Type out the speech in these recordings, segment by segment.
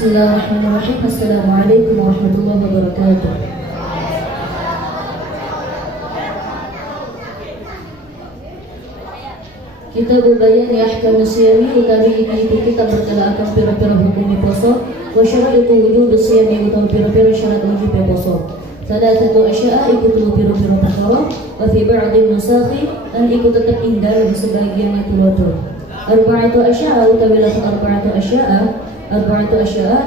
Bismillahirrahmanirrahim. Assalamualaikum warahmatullahi wabarakatuh. Kita berbayan ya ahkam siyami utawi iki kita bertela akan pira-pira hukum poso wa syaraitu wujud siyami utawi pira-pira syarat wajib poso. Salatatu asya'a ikut pira-pira perkara wa fi ba'dhin nusakhi an ikut tetap indah di sebagian itu. Arba'atu asya'a utawi lafaz arba'atu asya'a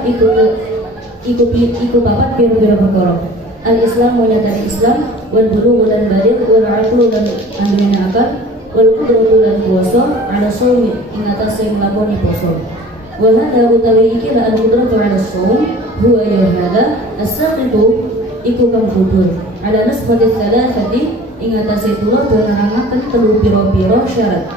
ikut papat pira-pira perkara. Al-Islam menyatakan Islam wal bulugh dan baligh wal aqlu dan andina akal wal qudratu lan kuwasa ala shaumi ing atase nglakoni poso. Wa hadha utawi iki la al qudratu ala shaum huwa ya hadha as-saqitu iku kang kudur ala nasbati thalathati ing atase kula nerangaken telu pira-pira syarat.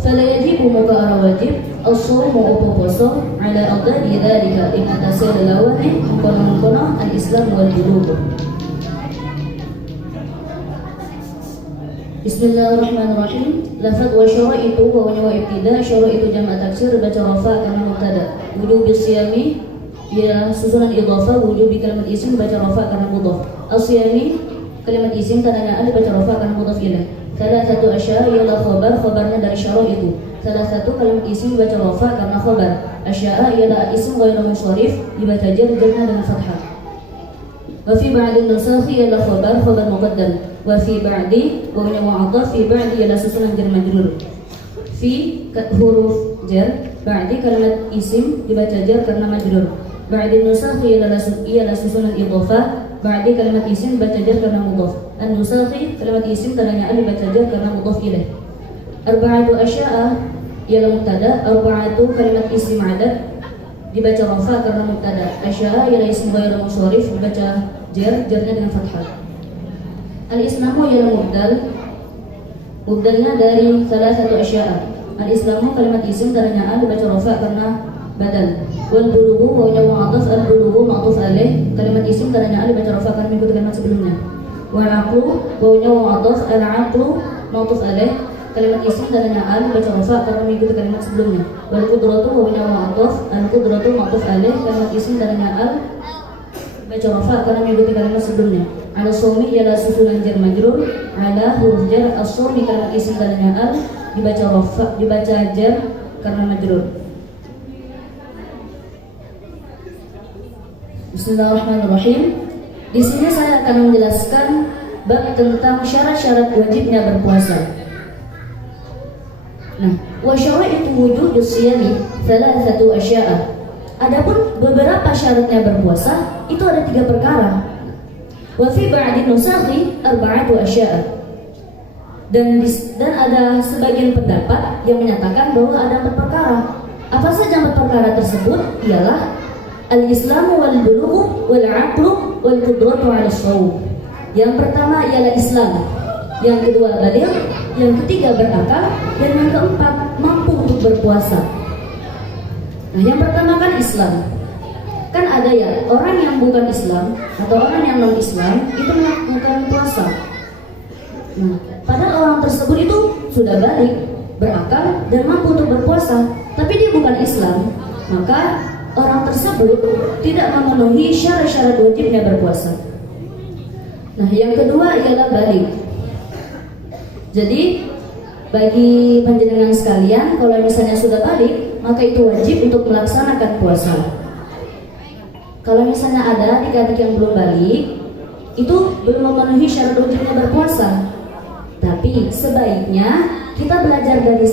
Fala yajibu muka ara wajib as-shaumu apa poso ala adadi dzalika ing atase lelawane mengkono-mengkono al-Islam wal bulugh. Bismillahirrahmanirrahim. Lafaz wa syaraitu wa ibtida syaraitu jamak taksir baca rafa karena mubtada. Wujub siyami ya susunan idhafah wujub kalimat isim baca rafa karena mudhaf. As-siyami kalimat isim tandanya alif baca rafa karena mudhaf ilaih. Salah satu asya ialah khabarnya dari syaraitu. Salah satu kalimat isim baca rafa karena khabar. Asya'a ialah isim ghairu munsharif dibaca jar dengan fathah. Wa fi ba'din nusakhi ialah khabar muqaddam. Wa fi ba'di wa mu'athaf fi ba'di ialah susunan jar majrur. Fi huruf jar, ba'di kalimat isim dibaca jar karena majrur. Ba'di nusakhi ialah susunan idhafah, ba'di kalimat isim dibaca jar karena mudhaf. An-nusakhi kalimat isim tandanya alif dibaca jar karena mudhaf ilaih. Arba'atu asya'a ialah mubtada, arba'atu kalimat isim adad dibaca rafa karena mubtada. Asya'a ialah isim ghairu munsharif dibaca jarnya dengan fathah. Al-Islamu ialah mubdalnya dari salah satu asya'a. Al-Islamu kalimat isim tandanya al dibaca rafa karena badal. Wal bulughu wa mu'athaf al-bulughu ma'thuf alaih kalimat isim tandanya al dibaca rafa karena mengikuti kalimat sebelumnya. Wal aqlu wa mu'athaf al-aqlu ma'thuf alaih kalimat isim tandanya al dibaca rafa karena mengikuti kalimat sebelumnya. Wal qudratu wa mu'athaf al-qudratu ma'thuf alaih kalimat isim tandanya al baca rafa karena mengikuti kalimat sebelumnya. Ala shaumi ialah susunan jar majrur, ala huruf jar as-shaumi kalimat isim tandanya al dibaca rafa dibaca jar karena majrur. Bismillahirrahmanirrahim. Di sini saya akan menjelaskan bab tentang syarat-syarat wajibnya berpuasa. Nah, wa syaraitu wujud siyami thalathatu asya'a. Adapun beberapa syaratnya berpuasa itu ada 3 perkara. Wa fi ba'di nusakhi arba'atu asya'a. Dan ada sebagian pendapat yang menyatakan bahwa ada 4 perkara. Apa saja 4 perkara tersebut? Ialah al-Islamu wal bulughu wal aqlu wal qudratu 'ala shaum. Yang pertama ialah Islam, yang kedua baligh, yang ketiga berakal, dan yang keempat mampu untuk berpuasa. Nah, yang pertama kan Islam. Kan ada ya orang yang bukan Islam atau orang yang non Islam itu melakukan puasa. Nah, padahal orang tersebut itu sudah balik, berakal dan mampu untuk berpuasa, tapi dia bukan Islam, maka orang tersebut tidak memenuhi syarat-syarat wajibnya berpuasa. Nah, yang kedua ialah balik. Jadi bagi panjenengan sekalian, kalau misalnya sudah balik, maka itu wajib untuk melaksanakan puasa. Kalau misalnya ada adik-adik yang belum balik, itu belum memenuhi syarat wajibnya berpuasa. Tapi sebaiknya kita belajar dari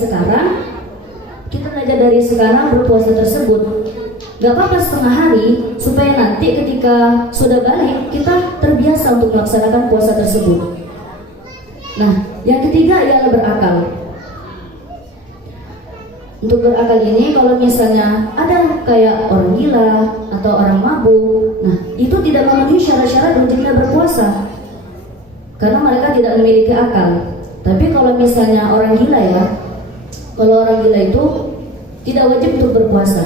sekarang berpuasa tersebut. Gak apa-apa setengah hari, supaya nanti ketika sudah balik kita terbiasa untuk melaksanakan puasa tersebut. Nah, yang ketiga ialah berakal. Untuk berakal ini kalau misalnya ada kayak orang gila atau orang mabuk, nah itu tidak memenuhi syarat-syarat wajibnya berpuasa karena mereka tidak memiliki akal. Tapi kalau misalnya orang gila ya, kalau orang gila itu tidak wajib untuk berpuasa.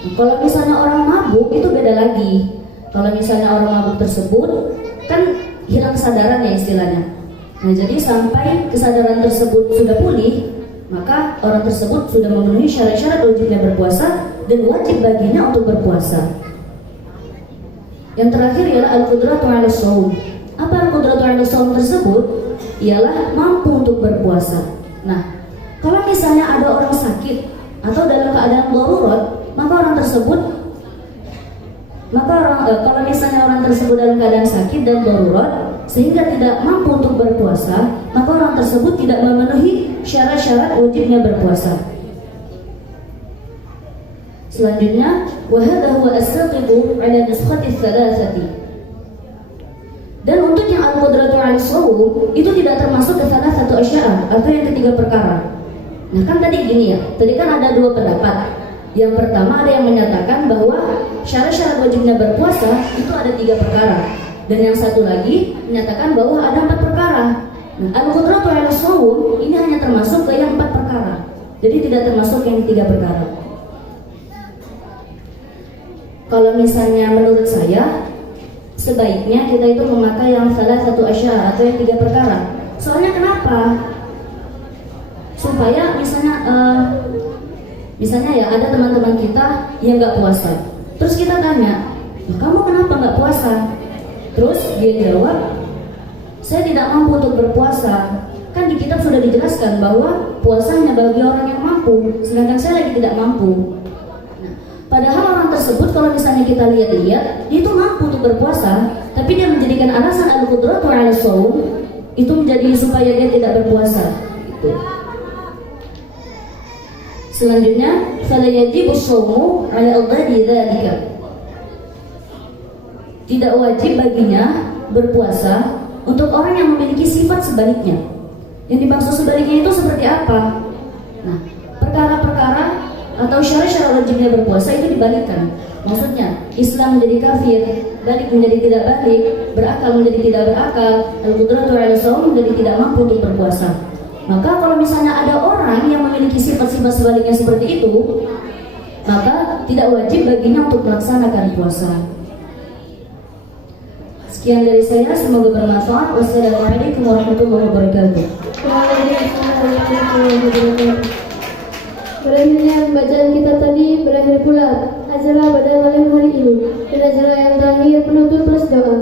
Nah, kalau misalnya orang mabuk itu beda lagi. Kalau misalnya orang mabuk tersebut kan hilang kesadaran ya istilahnya. Nah, jadi sampai kesadaran tersebut sudah pulih, maka orang tersebut sudah memenuhi syarat-syarat wajibnya berpuasa dan wajib baginya untuk berpuasa. Yang terakhir ialah al-qudratu 'ala shaum. Apa al-qudratu 'ala shaum tersebut? Ialah mampu untuk berpuasa. Nah, kalau misalnya ada orang sakit atau dalam keadaan darurat, kalau misalnya orang tersebut dalam keadaan sakit dan darurat sehingga tidak mampu untuk berpuasa, maka orang tersebut tidak memenuhi syarat-syarat wajibnya berpuasa. Selanjutnya, wa hadha huwa as-saqitu 'ala nuskhati tsalatsati. Dan untuk yang al-qudratu 'ala shaum itu tidak termasuk ke salah satu asya'a atau yang ketiga perkara. Nah, kan tadi gini ya, tadi kan ada dua pendapat. Yang pertama ada yang menyatakan bahwa syarat-syarat wajibnya berpuasa itu ada 3 perkara, dan yang satu lagi menyatakan bahwa ada 4 perkara. Nah, al-qudratu 'ala shaum ini hanya termasuk ke yang 4 perkara, jadi tidak termasuk yang 3 perkara. Kalau misalnya menurut saya sebaiknya kita itu memakai yang salah satu asya atau yang 3 perkara. Soalnya kenapa? Supaya misalnya ya ada teman-teman kita yang nggak puasa, terus kita tanya, kamu kenapa nggak puasa? Terus dia jawab, saya tidak mampu untuk berpuasa. Kan di kitab sudah dijelaskan bahwa puasanya bagi orang yang mampu, sedangkan saya lagi tidak mampu. Nah, padahal orang tersebut kalau misalnya kita lihat-lihat, dia itu mampu untuk berpuasa, tapi dia menjadikan alasan al-qudratu 'ala shaum itu menjadi supaya dia tidak berpuasa. Gitu. Selanjutnya, fala yajibu shaumu 'ala adadi dzalika. Tidak wajib baginya berpuasa untuk orang yang memiliki sifat sebaliknya. Yang dimaksud sebaliknya itu seperti apa? Nah, perkara-perkara atau syarat-syarat wajibnya berpuasa itu dibalikkan. Maksudnya, Islam menjadi kafir, balik menjadi tidak balik, berakal menjadi tidak berakal, al-qudratu 'ala shaum menjadi tidak mampu untuk berpuasa. Maka kalau misalnya ada orang yang memiliki sifat-sifat sebaliknya seperti itu, maka tidak wajib baginya untuk melaksanakan puasa. Sekian dari saya, semoga bermanfaat. Wassalamualaikum warahmatullahi wabarakatuh. Waalaikumsalam warahmatullahi wabarakatuh. Berakhirnya bacaan kita tadi, berakhir pula acara pada malam hari ini, dan acara yang terakhir penutup plus doa.